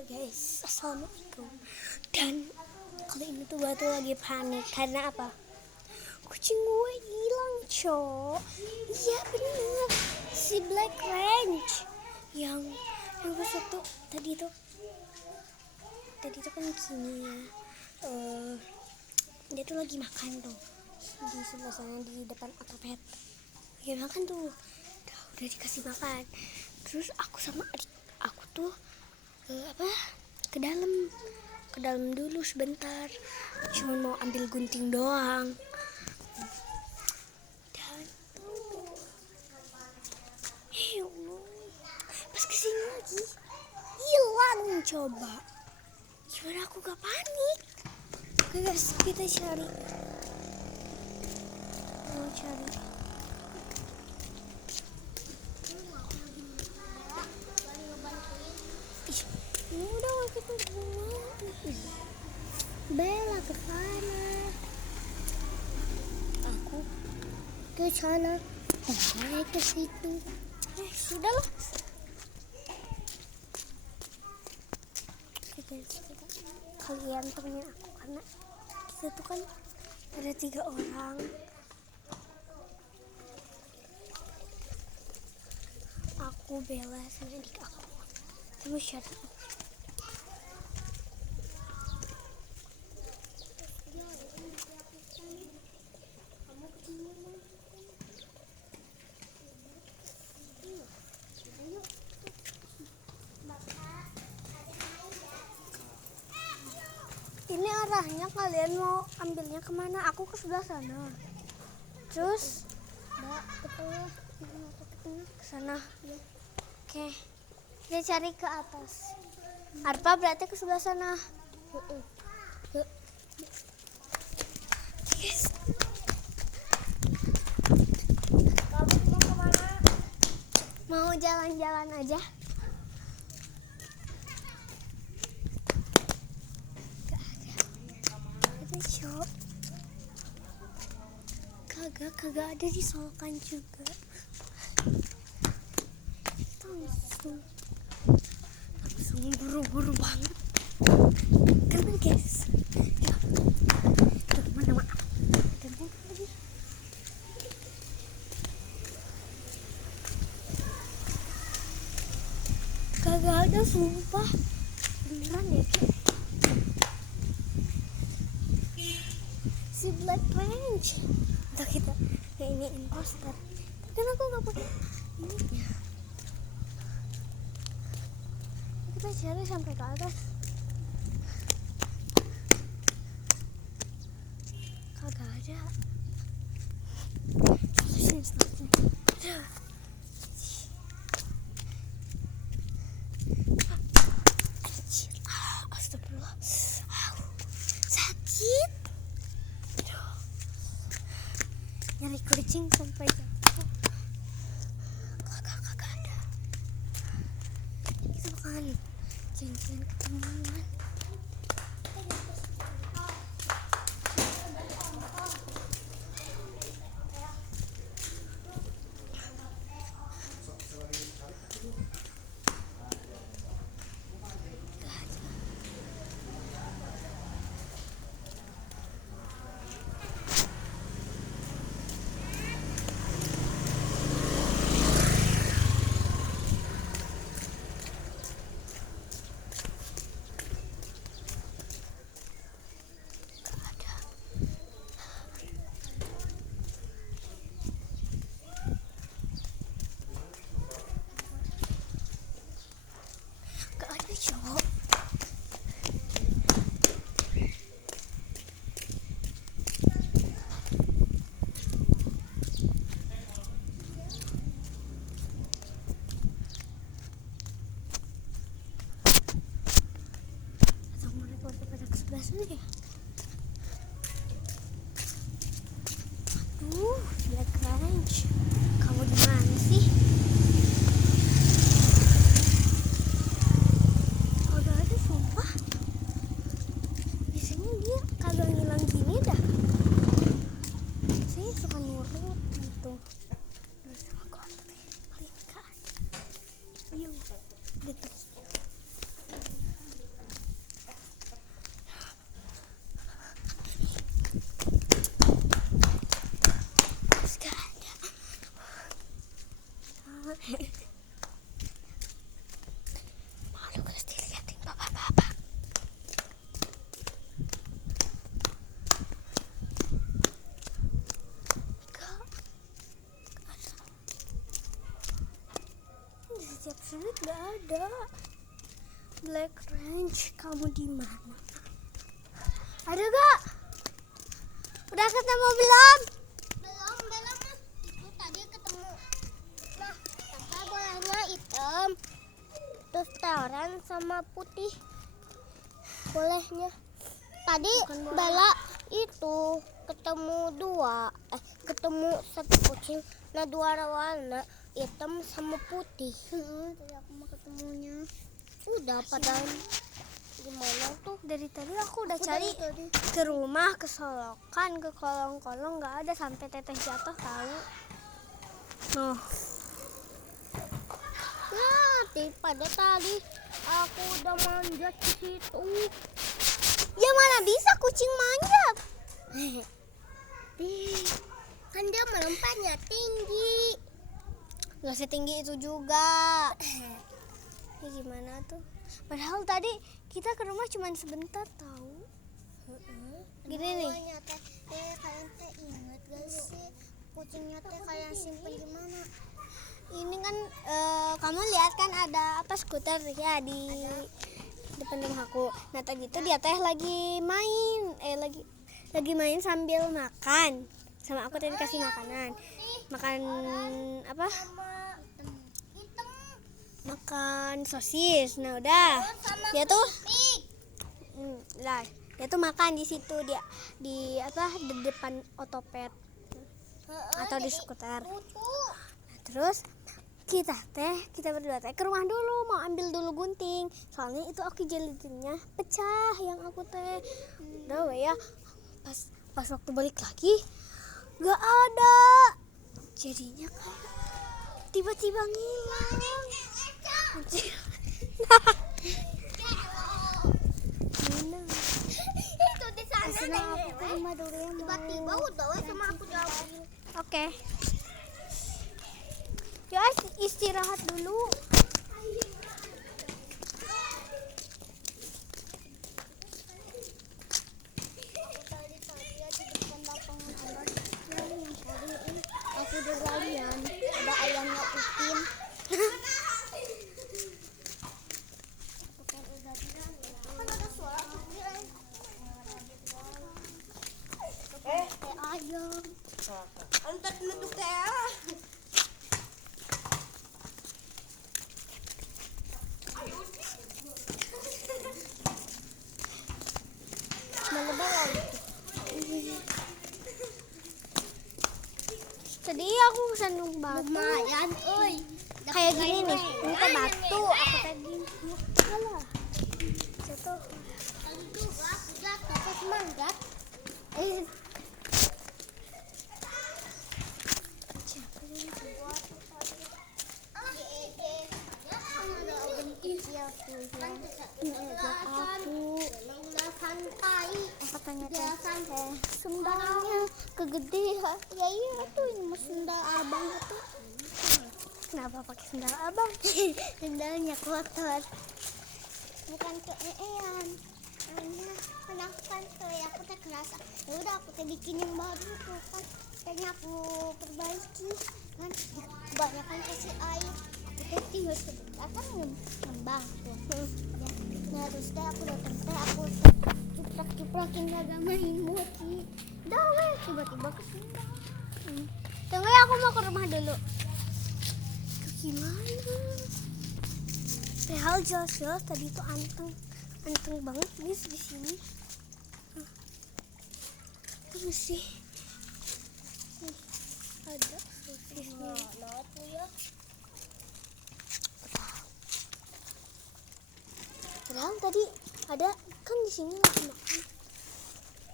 Halo guys, assalamualaikum. Dan kali ini tuh gue tuh lagi panik karena apa? Kucing gue hilang, cok. Iya bener, si Black Range yang besok tuh tadi tuh kan gini ya. Dia tuh lagi makan tuh di sebelah sana di depan Autopet. Lagi makan tuh, udah dikasih makan. Terus aku sama adik aku tuh ke dalam dulu sebentar, cuma mau ambil gunting doang. Dan ya Allah, pas kesini lagi hilang. Coba gimana aku gak panik? Guys, kita cari. Ini udah kita buang. Bella ke sana, aku ke sana, saya ke situ. Sudahlah. Kalian temenin aku karena kita tuh kan ada 3 orang. Aku, Bella, sama adik aku. Kamu siapa? Ini arahnya kalian mau ambilnya kemana? Aku ke sebelah sana. Terus, ke sana. Oke, dia cari ke atas. Arpa berarti ke sebelah sana. Yuk. Yes. Kamu mau kemana? Mau jalan-jalan aja. Kagak ada di solokan juga. Langsung buru-buru banget. Karena guys, kemana? Kagak ada, sumpah. Beneran ya, si Black Range. Entah kita kayak ini imposter, kan aku nggak pakai ini. Kita cari sampai ke atas. Kagak ada. Astagfirullah. Sakit. Nyari kucing sampai jatuh. Kagak ada. Kita bakalan janjian ketemuan. Black Range, kamu di mana? Ada gak? Udah ketemu belum? Belum. Itu tadi ketemu. Nah, apa bolanya hitam. Terus orange sama putih. Bolehnya. Tadi Bella itu ketemu satu kucing. Nah, dua warna hitam sama putih. Tadi aku mau ketemunya. Udah padahal gimana tuh? Dari tadi aku udah cari ke rumah, ke solokan, ke kolong-kolong, nggak ada, sampai teteh jatuh tahu. Noh. Nah, pada tadi aku udah manjat di situ. Ya mana bisa kucing manjat? Kan dia melompatnya tinggi. Nggak setinggi itu juga. Ya gimana tuh? Padahal tadi kita ke rumah cuma sebentar tahu. Gini nih. Kalian teh inget gak sih kucingnya teh kalian simpen di mana? Ini kan kamu lihat kan ada apa skuter ya di depan rumah aku. Nah tadi tuh dia teh lagi main sambil makan. Sama aku tadi kasih makanan. Makan apa? Makan sosis. Nah udah. Dia tuh dia tuh makan di situ, dia di depan otopet atau di skuter. Nah, terus kita berdua teh ke rumah dulu, mau ambil dulu gunting, soalnya itu aku jelitinnya pecah yang aku teh. Udah ya, pas waktu balik lagi nggak ada, jadinya kayak tiba-tiba ngilang. Itu di sana Aku ke rumah dulu ya, tiba-tiba udah sama aku jawabin. Oke. Ya istirahat dulu. Aku udah galian, ada ayamnya Upin. Ayam. Antar nutuk teh. Tadi aku sandung batu. Lumayan, euy. Kayak gini nih, minta batu. Aku tadi alah. Jatuh. Jatuh semangat. Katanya teh sendalnya kegedean. Ya iya tuh ini mah sendal abang tuh. Kenapa pakai sendal abang? Sendalnya kotor. Bukan keean. Kan aku teh kerasa. Ya udah aku teh bikin yang baru tuh kan. Kayaknya aku perbaiki kan. Kebanyakan kasih air. Aku teh tinggal sebentar kan ngembang tuh. Nah terus teh aku datang teh aku cuprak-cuprakin gak main mochi. Dah weh tiba-tiba kesini. Tunggu ya, aku mau ke rumah dulu. Gimana? Padahal jelas-jelas tadi tuh anteng banget di sini. Terus sih. Ada sosisnya. Nah tuh ya. Padahal tadi ada kan di sini lagi makan.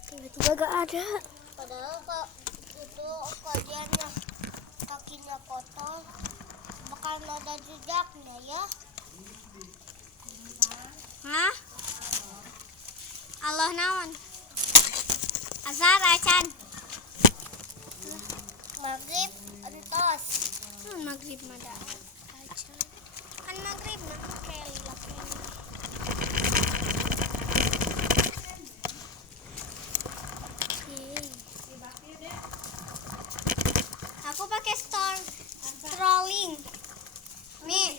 Tiba-tiba gak ada. Padahal kok itu kajiannya kakinya kotor, bakal ada jejaknya ya. Hah? Allah naon? Azhar acan. Maghrib entos. Maghrib mada acan. Kan maghrib mah keli laki. Aku pakai strolling. Mi,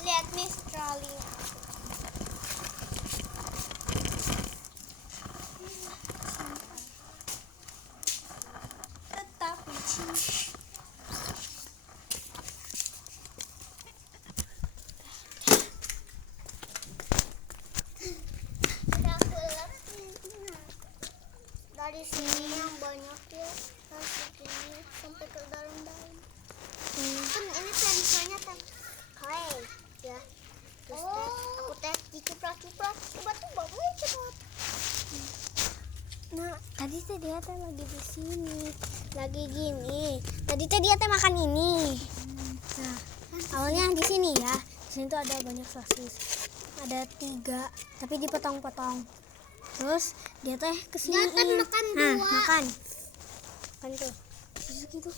lihat Miss Trolling. Tetap licin. Udah pulang. Dari sini yang banyak ya, masuk ini sampai ke dalam-dalam. Kan ini pensilnya teh clay ya. Terus aku teh dicuprak-cuprak, tiba-tiba boleh cepet. Nah, tadi teh dia teh lagi di sini, lagi gini. Tadi teh dia teh makan ini. Nah, awalnya di sini ya. Di sini tuh ada banyak sosis. Ada 3, tapi dipotong-potong. Terus dia teh kesini. Dia teh makan Nah, 2. makan tuh. Terus gitu.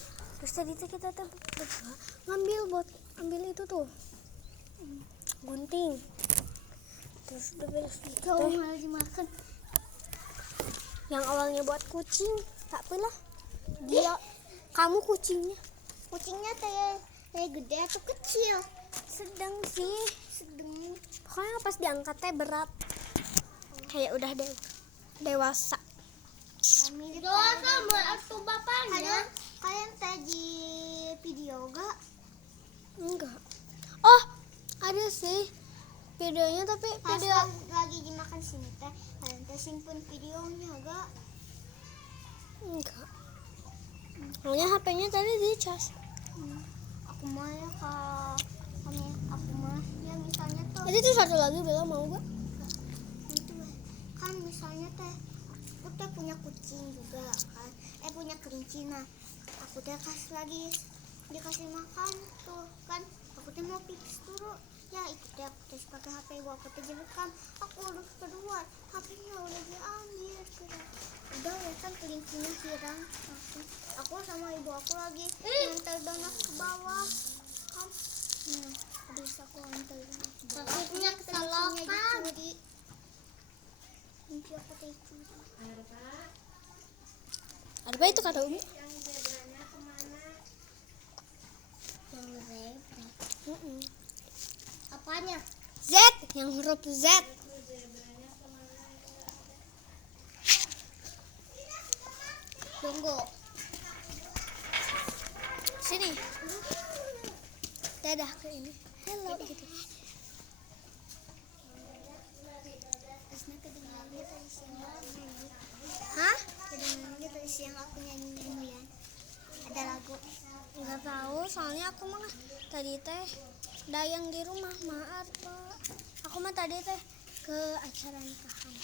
Terus tadi teh kita teh berdua ambil itu tuh. Gunting. Terus udah beres gitu. Kau malah dimakan. Yang awalnya buat kucing, tak apalah. Dia kamu kucingnya Kucingnya teh gede atau kecil? sedang sih. Sedang. Pokoknya pas diangkat teh berat. Kayak udah dewasa. Dewasa atau bapaknya? Kalian teh di video gak? Enggak. Oh, ada sih videonya tapi Pas video lagi dimakan sini teh, kalian teh simpen videonya gak? enggak. Soalnya HP-nya tadi dicas. Aku mah ya aku mah ya misalnya tuh Jadi tuh satu lagi bilang mau gak? itu kan misalnya teh aku teh punya kucing juga kan, punya kelinci. Nah aku teh dikasih makan tuh kan, aku teh mau pipis dulu ya, itu teh aku teh pakai HP gua, aku teh direkam, aku udah keluar HP-nya udah diambil kira. Udah ya kan kelincinya hilang langsung. Aku sama ibu aku lagi ngantar donat ke bawah kan. Nah habis aku ngantar donat ke bawah, Takutnya kelincinya dicuri. Kelinci aku teh curi. Ada apa itu kata Umi? Yang zebra apanya? Z, yang huruf Z. Tunggu. Sini. Dadah ke ini. Hello gitu. Asna kedengarannya tadi siang aku nyanyi. Hah? Kedengarannya tadi siang aku nyanyi ya. Ada lagu. Enggak tahu, soalnya aku mah tadi teh dayang di rumah, maaf Pak. Aku mah tadi teh ke acara nikahan.